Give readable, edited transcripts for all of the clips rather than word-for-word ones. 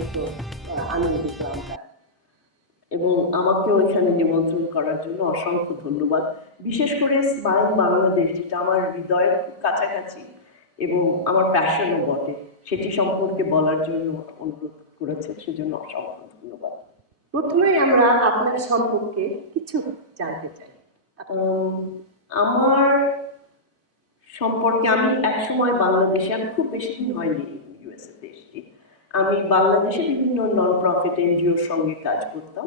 অত্যন্ত আনন্দিত আমরা। এবং আমাকেও এখানে নিমন্ত্রণ করার জন্য অসংখ্য ধন্যবাদ। বিশেষ করে স্মাইল বাংলাদেশ, যেটা আমার হৃদয়ের খুব কাছাকাছি এবং আমার প্যাশনও বটে, সেটি সম্পর্কে বলার জন্য অনুরোধ করেছে, সেজন্য অসংখ্য ধন্যবাদ। প্রথমেই আমরা আপনার সম্পর্কে কিছু জানতে চাই। আমার সম্পর্কে, আমি একসময় বাংলাদেশে, আমি খুব বেশি দিন হয়নি ইউএসএ দেশটি, আমি বাংলাদেশে বিভিন্ন নন প্রফিট এনজিওর সঙ্গে কাজ করতাম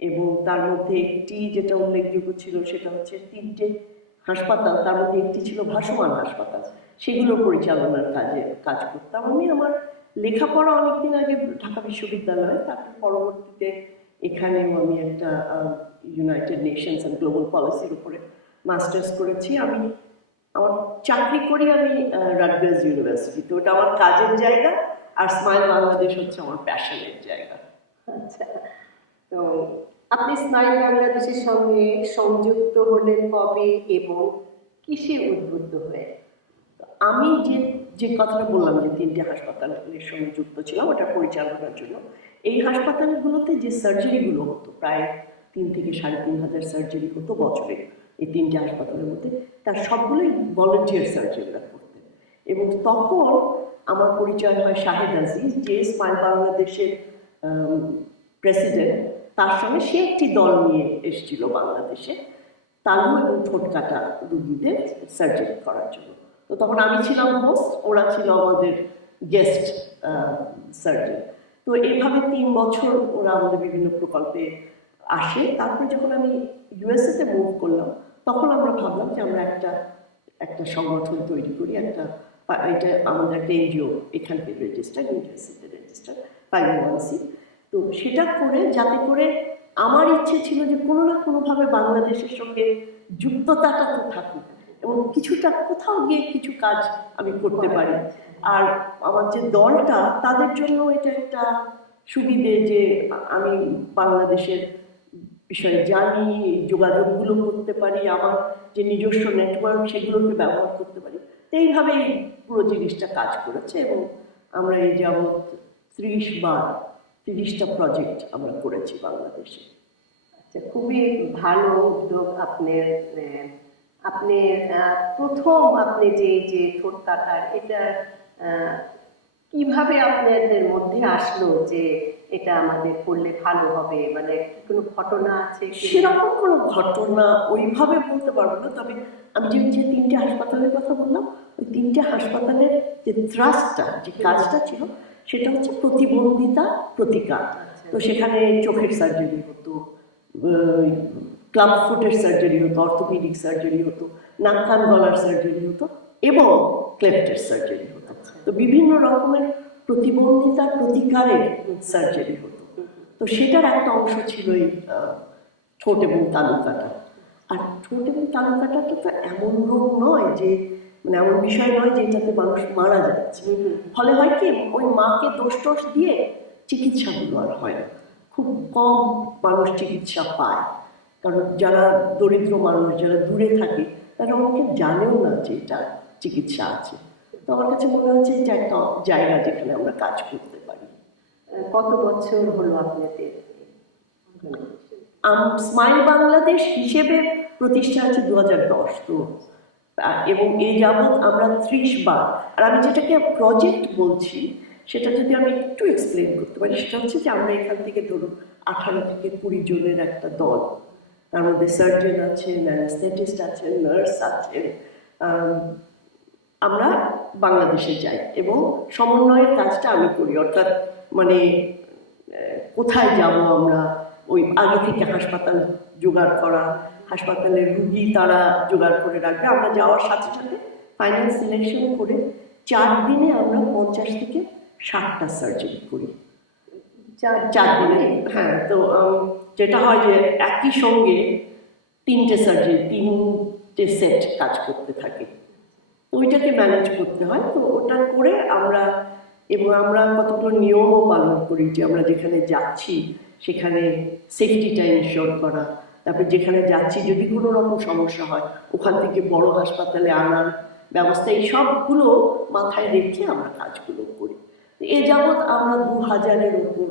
এবং তার মধ্যে একটি যেটা উল্লেখযোগ্য ছিল সেটা হচ্ছে 3টে হাসপাতাল, তার মধ্যে একটি ছিল ভাসমান হাসপাতাল, সেগুলো পরিচালনার কাজ করতাম আমি। আমার লেখাপড়া অনেকদিন আগে ঢাকা বিশ্ববিদ্যালয়ে, তারপর পরবর্তীতে এখানেও আমি একটা ইউনাইটেড নেশনস অ্যান্ড গ্লোবাল পলিসির উপরে মাস্টার্স করেছি। আমি আমার চাকরি করি আমি রাটগার্স ইউনিভার্সিটিতে, ওটা আমার কাজের জায়গা, আর স্মাইল বাংলাদেশ হচ্ছে আমার প্যাশনের জায়গা। আচ্ছা, তো আপনি স্মাইল বাংলাদেশের সঙ্গে সংযুক্ত হলেন কবে এবং কিসে উদ্বুদ্ধ হয়ে? আমি যে কথাটা বললাম যে 3টে হাসপাতালের সঙ্গে যুক্ত ছিলাম ওটা পরিচালনার জন্য, এই হাসপাতালগুলোতে যে সার্জারিগুলো হতো, প্রায় 3 থেকে 3,500 সার্জারি হতো বছরে এই 3টে হাসপাতালের মধ্যে, তার সবগুলোই ভলেন্টিয়ার সার্জারিরা করতেন। এবং তখন আমার পরিচয় হয় শাহেদ আজিজ, যে স্মাইল বাংলাদেশের প্রেসিডেন্ট, তার সঙ্গে সে একটি দল নিয়ে এসেছিল বাংলাদেশে তালু এবং ঠোঁট কাটা রুগীদের সার্জারি করার জন্য। তো তখন আমি ছিলাম হোস্ট, ওরা ছিল আমাদের গেস্ট সার্জন। তো এইভাবে 3 বছর ওরা আমাদের বিভিন্ন প্রকল্পে আসে। তারপরে যখন আমি ইউএসএতে মুভ করলাম, তখন আমরা ভাবলাম যে আমরা একটা সংগঠন তৈরি করি, এটা আমাদের একটা এনজিও, এখানকে রেজিস্টার, ইউনিভার্সিটি রেজিস্টার 501(c). তো সেটা করে, যাতে করে আমার ইচ্ছে ছিল যে কোনো না কোনোভাবে বাংলাদেশের সঙ্গে যুক্ততাটা তো থাকুক এবং কিছুটা কোথাও গিয়ে কিছু কাজ আমি করতে পারি। আর আমার যে দলটা, তাদের জন্য এটা একটা সুবিধে যে আমি বাংলাদেশের বিষয়ে জানি, যোগাযোগগুলো করতে পারি, আমার যে নিজস্ব নেটওয়ার্ক সেগুলোকে ব্যবহার করতে পারি। তো এইভাবেই পুরো জিনিসটা কাজ করেছে এবং আমরা এই যাবৎ 30টা প্রজেক্ট আমরা করেছি বাংলাদেশে। আচ্ছা, খুবই ভালো উদ্যোগ আপনার। আপনি প্রথম আপনি যে ঠোঁট কাটার, এটা কিভাবে আপনাদের মধ্যে আসলো যে এটা আমাদের করলে ভালো হবে? মানে কোনো ঘটনা আছে? সেরকম কোনো ঘটনা ওইভাবে বলতে পারবো না, তবে আমি যে 3টে হাসপাতালের কথা বললাম, ওই 3টে হাসপাতালের যে থ্রাস্টটা, যে কাজটা ছিল, সেটা হচ্ছে প্রতিবন্ধিতা প্রতিকার। তো সেখানে চোখের সার্জারি হতো, ক্লাব ফুটের সার্জারি হতো, অর্থোপেডিক সার্জারি হতো, নাক কান গলার সার্জারি হতো এবং ক্লেফটের সার্জারি হতো। তো বিভিন্ন রকমের প্রতিবন্ধিতা প্রতিকারের সার্জারি হতো। তো সেটার একটা অংশ ছিল এই ঠোঁট এবং তালু কাটা। আর ঠোঁট এবং তালু কাটাটা তো এমন রোগ নয় যে, মানে এমন বিষয় নয় যে এটাতে মানুষ মারা যাচ্ছে। ফলে হয় কি, ওই মাকে দোষ দিয়ে চিকিৎসাগুলো আর হয় না, খুব কম মানুষ চিকিৎসা পায়। কারণ যারা দরিদ্র মানুষ, যারা দূরে থাকে, তারা অনেকে জানেও না যে এটা চিকিৎসা আছে। তো আমার কাছে মনে হচ্ছে এটা একটা জায়গা যেখানে আমরা কাজ করতে পারি। কত বছর হলো আপনাদের? স্মাইল বাংলাদেশ হিসেবে প্রতিষ্ঠা হচ্ছে 2010। তো এবং এই যাবৎ আমরা 30 বার, আর আমি যেটাকে প্রজেক্ট বলছি সেটা যদি আমি একটু এক্সপ্লেন করতে পারি, সেটা হচ্ছে যে আমরা এখান থেকে ধরুন 18 থেকে 20 জনের একটা দল, তার মধ্যে সার্জন আছে, অ্যানেস্থেটিস্ট আছে, নার্স আছে, আমরা বাংলাদেশে যাই এবং সমন্বয়ের কাজটা আমি করি। অর্থাৎ মানে কোথায় যাব আমরা, ওই আগে থেকে হাসপাতাল জোগাড় করা, হাসপাতালের রুগী তারা জোগাড় করে রাখবে, আমরা যাওয়ার সাথে সাথে ফাইনাল সিলেকশন করে 4 দিনে আমরা 50 থেকে 60টা সার্জারি করি। 4 দিনে, হ্যাঁ। তো যেটা হয় যে একই সঙ্গে 3টে সার্জারি, 3টে সেট কাজ করতে থাকে, ওইটাকে ম্যানেজ করতে হয়। তো ওটা করে আমরা, এবং আমরা কতগুলো নিয়মও পালন করি যে আমরা যেখানে যাচ্ছি সেখানে সেফটিটা ইনশিওর করা, তারপরে যেখানে যাচ্ছি যদি কোনো রকম সমস্যা হয় ওখান থেকে বড় হাসপাতালে আনার ব্যবস্থা, এই সবগুলো মাথায় রেখে আমরা কাজগুলো করি। এ যাবৎ আমরা 2000-এর উপর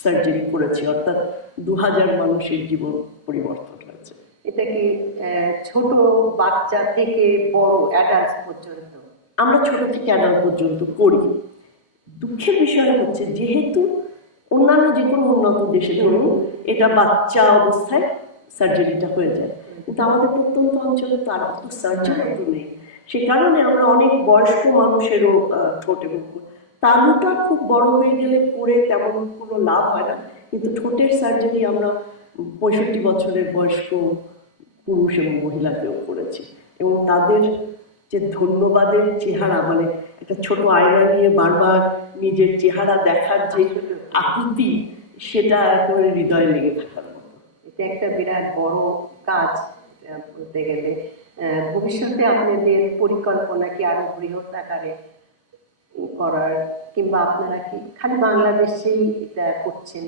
সার্জারি করেছি, অর্থাৎ 2000 মানুষের জীবন পরিবর্তন হয়েছে। এটা কি ছোট বাচ্চা থেকে বড় অ্যাডাল্ট পর্যন্ত? আমরা ছোট থেকে অ্যাডাল্ট পর্যন্ত করি। দুঃখের বিষয় হচ্ছে, যেহেতু অন্যান্য যে কোনো উন্নত দেশে ধরুন এটা বাচ্চা অবস্থায় সার্জারিটা হয়ে যায়, কিন্তু আমাদের প্রত্যন্ত অঞ্চলে তো আর অত সার্জারি তো নেই। সে কারণে আমরা অনেক বয়স্ক মানুষেরও ঠোঁট এবং তালুটা খুব বড় হয়ে গেলে করে তেমন কোনো লাভ হয় না, কিন্তু ঠোঁটের সার্জারি আমরা 65 বছরের বয়স্ক পুরুষ এবং মহিলাকেও করেছি। এবং তাদের যে ধন্যবাদের চেহারা, মানে একটা ছোট আয়না নিয়ে বারবার নিজের চেহারা দেখার যে আকুতি, সেটা একেবারে হৃদয়ে লেগে থাকার মতো। এটা একটা বিরাট বড় কাজ বলতে গেলে। ভবিষ্যতে আপনাদের পরিকল্পনা কি আরো বৃহৎ আকারে করার, কিংবা আপনারা কি খালি বাংলাদেশেই এটা করছেন,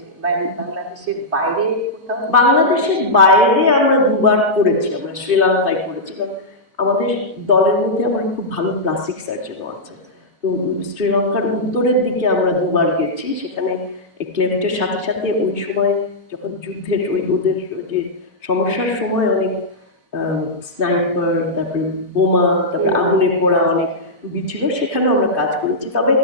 বাংলাদেশের বাইরে কোথাও? বাংলাদেশের বাইরে আমরা 2বার করেছি, আমরা শ্রীলঙ্কায় করেছি, কারণ আমাদের দলের মধ্যে আমার খুব ভালো প্লাস্টিক সার্জনও আছে। তো শ্রীলঙ্কার উত্তরের দিকে আমরা 2বার গেছি। সেখানে এই ক্লেফটের সাথে সাথে ওই সময় যখন যুদ্ধের ওদের যে সমস্যার সময় অনেক স্নাইপার, তারপরে বোমা, তারপরে আগুনে পোড়া অনেক রুগী ছিল, সেখানেও আমরা কাজ করেছি। তবে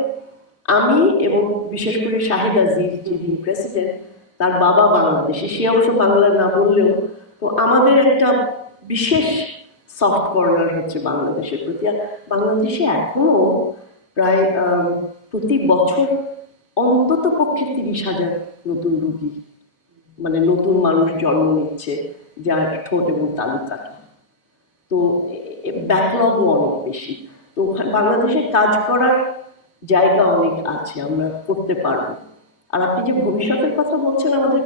আমি এবং বিশেষ করে শাহিদ আজিজ যিনি প্রেসিডেন্ট, তার বাবা বাংলাদেশে, সে অবশ্য বাংলা না বললেও, তো আমাদের একটা বিশেষ সফট কর্নার হচ্ছে বাংলাদেশের প্রতি। আর বাংলাদেশে এখনও প্রায় প্রতি বছর অন্তত পক্ষে 30,000 নতুন রুগী, মানে নতুন মানুষ জন্ম নিচ্ছে যার ঠোঁট এবং তালু কাটা। তো ব্যাকলগও অনেক বেশি। তো বাংলাদেশে কাজ করার জায়গা অনেক আছে, আমরা করতে পারবো। আর আপনি যে ভবিষ্যতের কথা বলছেন, আমাদের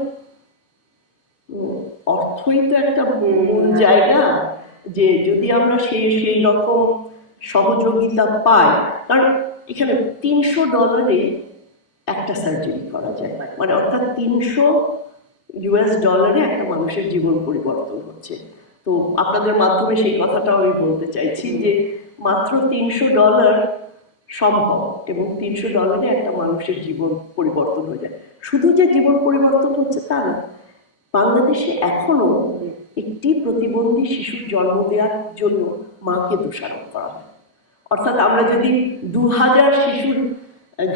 অর্থই তো একটা মূল জায়গা, যে যদি আমরা সেই রকম সহযোগিতা পাই, কারণ এখানে $300 একটা সার্জারি করা যায়, মানে অর্থাৎ $300 একটা মানুষের জীবন পরিবর্তন হচ্ছে। তো আপনাদের মাধ্যমে সেই কথাটাও আমি বলতে চাইছি যে মাত্র $300 সম্ভব, এবং $300 একটা মানুষের জীবন পরিবর্তন হয়ে যায়। শুধু যে জীবন পরিবর্তন হচ্ছে তা না, বাংলাদেশে এখনো একটি প্রতিবন্ধী শিশুর জন্ম দেওয়ার জন্য মাকে দোষারোপ করা হয়। অর্থাৎ আমরা যদি 2000 শিশুর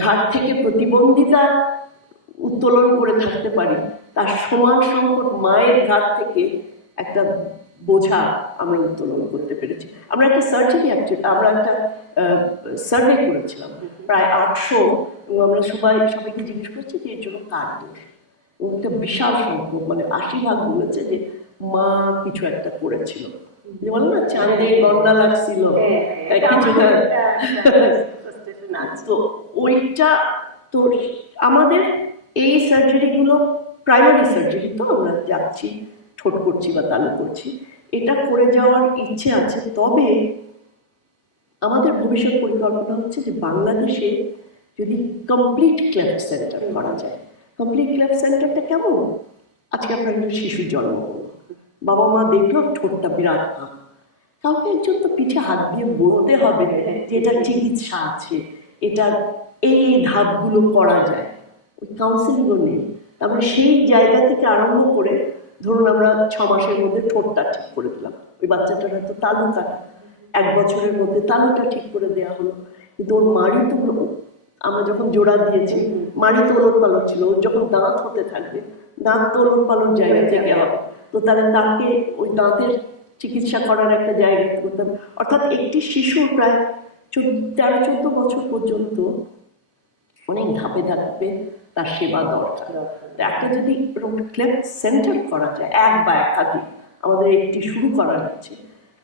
ঘাট থেকে প্রতিবন্ধিতা উত্তোলন করে থাকতে পারি, তার সমান সংখ্যক মায়ের ঘাট থেকে একটা বোঝা আমরা উত্তোলন করতে পেরেছি। আমরা একটা সার্ভে করেছিলাম, প্রায় 800, এবং আমরা সবাইকে জিজ্ঞেস করছি যে এর জন্য কার দোষ। একটা বিশাল সংখ্যক, মানে 80% বলেছে যে মা কিছু একটা করেছিল। বলে না, চাঁদে গন্ডা লাগছিল কিছুটা। তো ওইটা তো আমাদের এই সার্জারিগুলো প্রাইমারি সার্জারি, তো আমরা যাচ্ছি, ঠোঁট করছি বা তালু করছি, এটা করে যাওয়ার ইচ্ছে আছে। তবে আমাদের ভবিষ্যৎ পরিকল্পনা হচ্ছে যে বাংলাদেশে যদি কমপ্লিট ক্লেফট সেন্টার করা যায়। কমপ্লিট ক্লেফট সেন্টারটা কেমন? আজকে আপনার শিশু জন্ম হলো, বাবা মা দেখলো ঠোঁটটা বিরাট ভাঙা, কাউকে একজন তো পিঠে হাত দিয়ে বলতে হবে যে এটার চিকিৎসা আছে, এটার এই ধাপগুলো করা যায়। ওই কাউন্সিলিংও নেই। তারপরে সেই জায়গা থেকে আরম্ভ করে ধরুন আমরা 6 মাসের মধ্যে ঠোঁটটা ঠিক করে দিলাম, ওই বাচ্চাটার হয়তো তালু কাটা, 1 বছরের মধ্যে তালুটা ঠিক করে দেওয়া হলো, কিন্তু ওর মাড়ি তো, আমরা যখন জোড়া দিয়েছি মাড়ি তো ওলট পালট ছিল, ওর যখন দাঁত হতে থাকবে দাঁত তো ওলট পালট জায়গা থেকে হবে, তো তাহলে তাকে ওই দাঁতের চিকিৎসা করার একটা জায়গা করতে হবে। অর্থাৎ একটি শিশুর প্রায় 13-14 বছর পর্যন্ত অনেক ধাপে ধাপে তার সেবা দরকার। একটা যদি ক্লেফট সেন্টার করা যায়, এক বা একাধিক, আমাদের একটি শুরু করা হচ্ছে,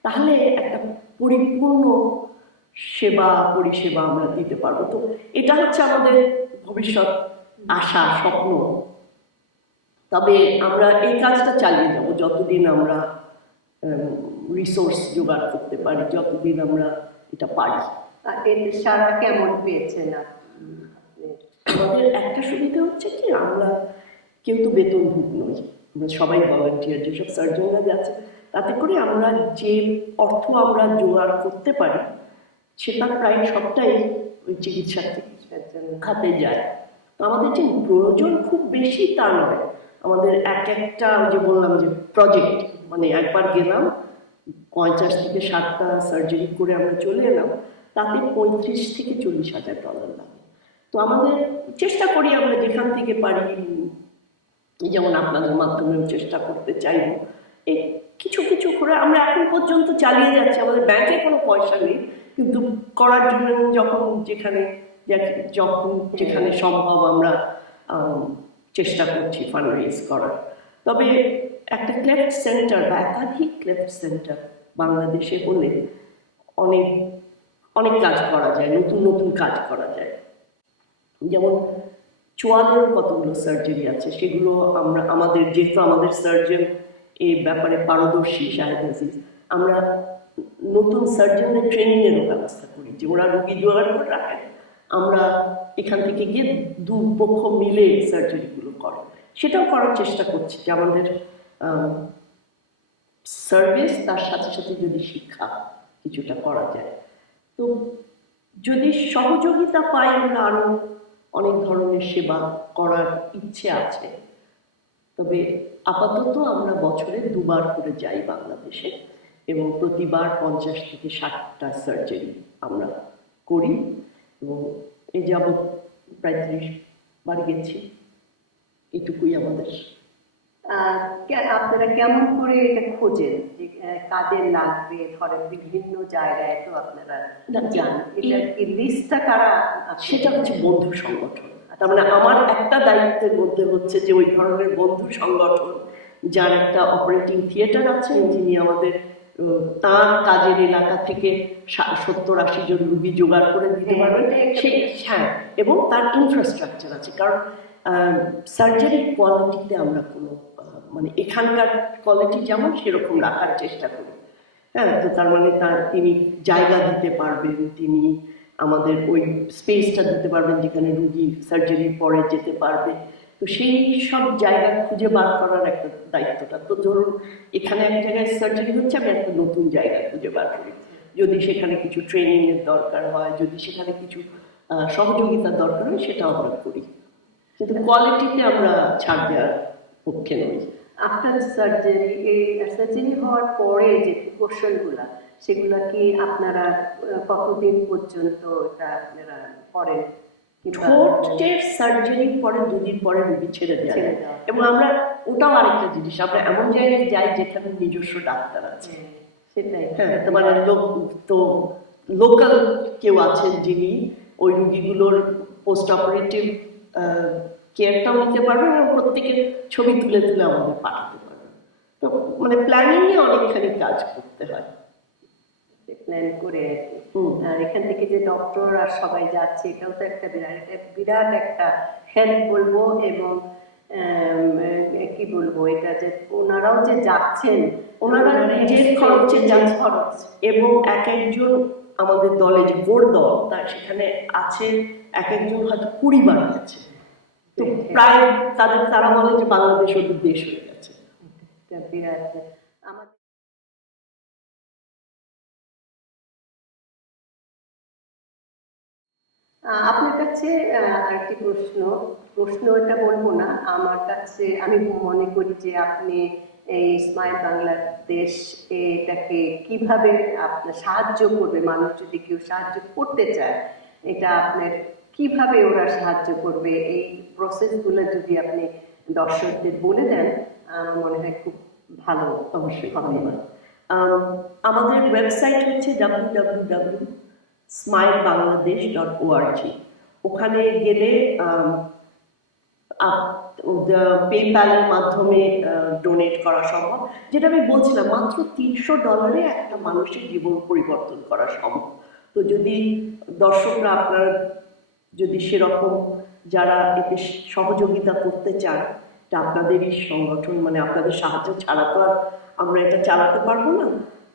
তাহলে একটা পরিপূর্ণ সেবা পরিষেবা আমরা দিতে পারবো। তো এটা হচ্ছে আমাদের ভবিষ্যৎ আশা, স্বপ্ন। তবে আমরা এই কাজটা চালিয়ে যাব যতদিন আমরা রিসোর্স জোগাড় করতে পারি, যতদিন আমরা এটা পারি। এর সারা কেমন পেয়েছেন? আমাদের একটা সুবিধা হচ্ছে কি, আমরা কেউ তো বেতনভুক নই, আমরা সবাই ভলান্টিয়ার। যেসব সার্জনরা যাচ্ছে তাতে করে আমরা যে অর্থ আমরা জোগাড় করতে পারি সেটা প্রায় সবটাই ওই চিকিৎসা জন্য খাতে যায়। তো আমাদের যে প্রয়োজন খুব বেশি তা নয়, আমাদের একটা ওই যে বললাম যে প্রজেক্ট, মানে একবার গেলাম 50 থেকে 60টা সার্জারি করে আমরা চলে এলাম, তাতে 35 থেকে 40,000 ডলার লাগে। তো আমাদের চেষ্টা করি আমরা যেখান থেকে পারি, যেমন আপনাদের মাধ্যমেও চেষ্টা করতে চাইব, এই কিছু কিছু করে আমরা এখন পর্যন্ত চালিয়ে যাচ্ছি। আমাদের ব্যাংকে কোনো পয়সা নেই, কিন্তু করার জন্য যখন যেখানে সম্ভব আমরা চেষ্টা করছি ফান্ড রেজ করার। তবে একটা ক্লেফট সেন্টার বা একাধিক ক্লেফট সেন্টার বাংলাদেশে হলে অনেক অনেক কাজ করা যায়, নতুন নতুন কাজ করা যায়। যেমন চোয়ালের কতগুলো সার্জারি আছে, সেগুলো আমাদের যেহেতু আমাদের সার্জন এই ব্যাপারে পারদর্শী শাহেদ আজিজ, আমরা নতুন সার্জনদের ট্রেনিংয়েরও ব্যবস্থা করি, যে ওরা রোগী জোগাড় করে রাখেন, আমরা এখান থেকে গিয়ে দুপক্ষ মিলে সার্জারিগুলো করে। সেটাও করার চেষ্টা করছি, যে আমাদের সার্ভিস তার সাথে সাথে যদি শিক্ষা কিছুটা করা যায়। তো যদি সহযোগিতা পাই, আমরা আরো অনেক ধরনের সেবা করার ইচ্ছে আছে। তবে আপাতত আমরা বছরে 2বার করে যাই বাংলাদেশে, এবং প্রতিবার 50 থেকে 60টা সার্জারি আমরা করি, এবং এই যাবৎ প্রায় 30 বার গেছি। এটুকুই আমাদের। আপনারা কেমন করে এটা খোঁজেন যে কাদের লাগবে? ধরেন বিভিন্ন জায়গায় তো আপনারা যান, এটা কি লিস্টটা কারা? সেটা হচ্ছে বন্ধু সংগঠন। তার মানে আমার একটা দায়িত্বের মধ্যে হচ্ছে যে ওই ধরনের বন্ধু সংগঠন, যার একটা অপারেটিং থিয়েটার আছে, যিনি আমাদের তার কাজের এলাকা থেকে 70-80 জন রুগী জোগাড় করে দিতে পারবেন, হ্যাঁ, এবং তার ইনফ্রাস্ট্রাকচার আছে। কারণ সার্জারির কোয়ালিটিতে আমরা কোনো মানে এখানকার কোয়ালিটি যেমন সেরকম রাখার চেষ্টা করি। হ্যাঁ, তো তার মানে তিনি জায়গা দিতে পারবেন, তিনি আমাদের ওই স্পেসটা দিতে পারবেন যেখানে রুগী সার্জারির পরে যেতে পারবে। তো সেই সব জায়গা খুঁজে বার করার একটা দায়িত্বটা, তো ধরুন এখানে এক জায়গায় সার্জারি হচ্ছে, আমি একটা নতুন জায়গা খুঁজে বার করি, যদি সেখানে কিছু ট্রেনিংয়ের দরকার হয়, যদি সেখানে কিছু সহযোগিতার দরকার হয়, সেটাও আমরা করি। কিন্তু কোয়ালিটিতে আমরা ছাড় দেওয়ার পক্ষে নই। আফটার সার্জারি, এই সার্জারি হওয়ার পরে যে প্রিকশনগুলো, সেগুলো কি আপনারা কতদিন পর্যন্ত এটা আপনারা করেন? ঠোঁটের সার্জারির পরে 2 দিন পরে রুগী ছেড়ে দেওয়া যায়, এবং আমরা ওটাও আরেকটা জিনিস, আমরা এমন জায়গায় যাই যেখানে নিজস্ব ডাক্তার আছে। সেটাই, হ্যাঁ, তোমার লোকাল কেউ আছেন যিনি ওই রুগীগুলোর পোস্ট অপারেটিভ কেয়ারটাও নিতে পারবেন, এবং প্রত্যেকের ছবি তুলে তুলে আমাদের পাঠাতে পারবেন। তো মানে প্ল্যানিংয়ে অনেকখানি কাজ করতে হয়, প্ল্যান করে। আর এখান থেকে যে ডক্টর আর সবাই যাচ্ছে, এটাও তো একটা বিরাট একটা হেল্প বলবো। এবং কি বলবো, এটা যে ওনারাও যে যাচ্ছেন, ওনারা নিজের খরচে যান, খরচ, এবং এক একজন আমাদের দলে যে কোর দল, তার সেখানে আছে এক একজন হয়তো 20 বার গেছে। তো প্রায় তারা বলে যে বাংলাদেশ ওদের দেশ হয়ে গেছে। বিরাট। আমাদের আপনার কাছে আরেকটি প্রশ্ন এটা বলবো না, আমার কাছে আমি মনে করি যে আপনি এই স্মাইল বাংলাদেশ এটাকে কিভাবে আপনার সাহায্য করবে, মানুষ যদি কেউ সাহায্য করতে চায়, এটা আপনার কিভাবে ওরা সাহায্য করবে, এই প্রসেসগুলো যদি আপনি দর্শকদের বলে দেন, আমার মনে হয় খুব ভালো। অবশ্যই, ধন্যবাদ। আমাদের ওয়েবসাইট হচ্ছে www.smilebangladesh.org। ওখানে গেলে পেপ্যালের মাধ্যমে ডোনেট করা সম্ভব। যেটা আমি বলছিলাম, মাত্র $300 একটা মানুষের জীবন পরিবর্তন করা সম্ভব। তো যদি দর্শকরা আপনারা যদি সেরকম যারা এতে সহযোগিতা করতে চান, এটা আপনাদেরই সংগঠন, মানে আপনাদের সাহায্য ছাড়া তো আর আমরা এটা চালাতে পারবো না।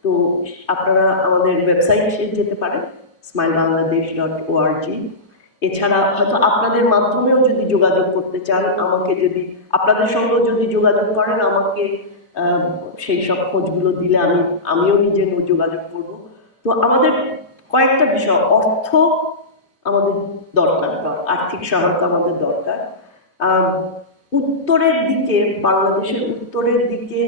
তো আপনারা আমাদের ওয়েবসাইটে যেতে পারেন, smilebangladesh.org। এছাড়া হয়তো আপনাদের মাধ্যমেও যদি যোগাযোগ করতে চান, আমাকে যদি আপনাদের সঙ্গেও যদি যোগাযোগ করেন, আমাকে সেই সব খোঁজগুলো দিলে আমিও নিজে যোগাযোগ করব। তো আমাদের কয়েকটা বিষয়, অর্থ আমাদের দরকার, আর্থিক সহায়তা আমাদের দরকার। আহ, উত্তরের দিকে, বাংলাদেশের উত্তরের দিকে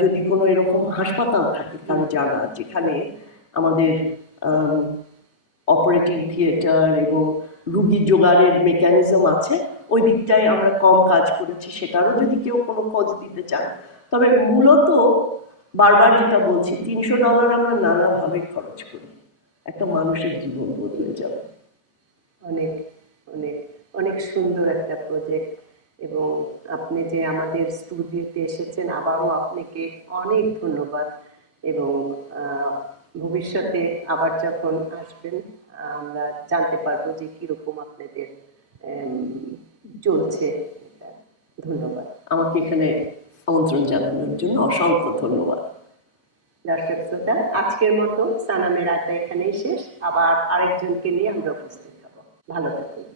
যদি কোনো এরকম হাসপাতাল থাকে কারো জানা, যেখানে আমাদের অপারেটিং থিয়েটার এবং রুগী জোগাড়ের মেকানিজম আছে, ওই দিকটায় আমরা কম কাজ করেছি, সেটারও যদি কেউ কোনো খোঁজ দিতে চান। তবে মূলত বারবার যেটা বলছি, $300 আমরা নানাভাবে খরচ করি, একটা মানুষের জীবন বদলে যাবে। অনেক অনেক অনেক সুন্দর একটা প্রজেক্ট, এবং আপনি যে আমাদের স্টুডিওতে এসেছেন, আবারও আপনাকে অনেক ধন্যবাদ। এবং ভবিষ্যতে আবার যখন আসবেন আমরা জানতে পারবো যে কীরকম আপনাদের চলছে। ধন্যবাদ। আমাকে এখানে আমন্ত্রণ জানানোর জন্য অসংখ্য ধন্যবাদ। দর্শক শ্রোতা, আজকের মতো সানামের আড্ডা এখানেই শেষ। আবার আরেকজনকে নিয়ে আমরা উপস্থিত হব। ভালো থাকুন।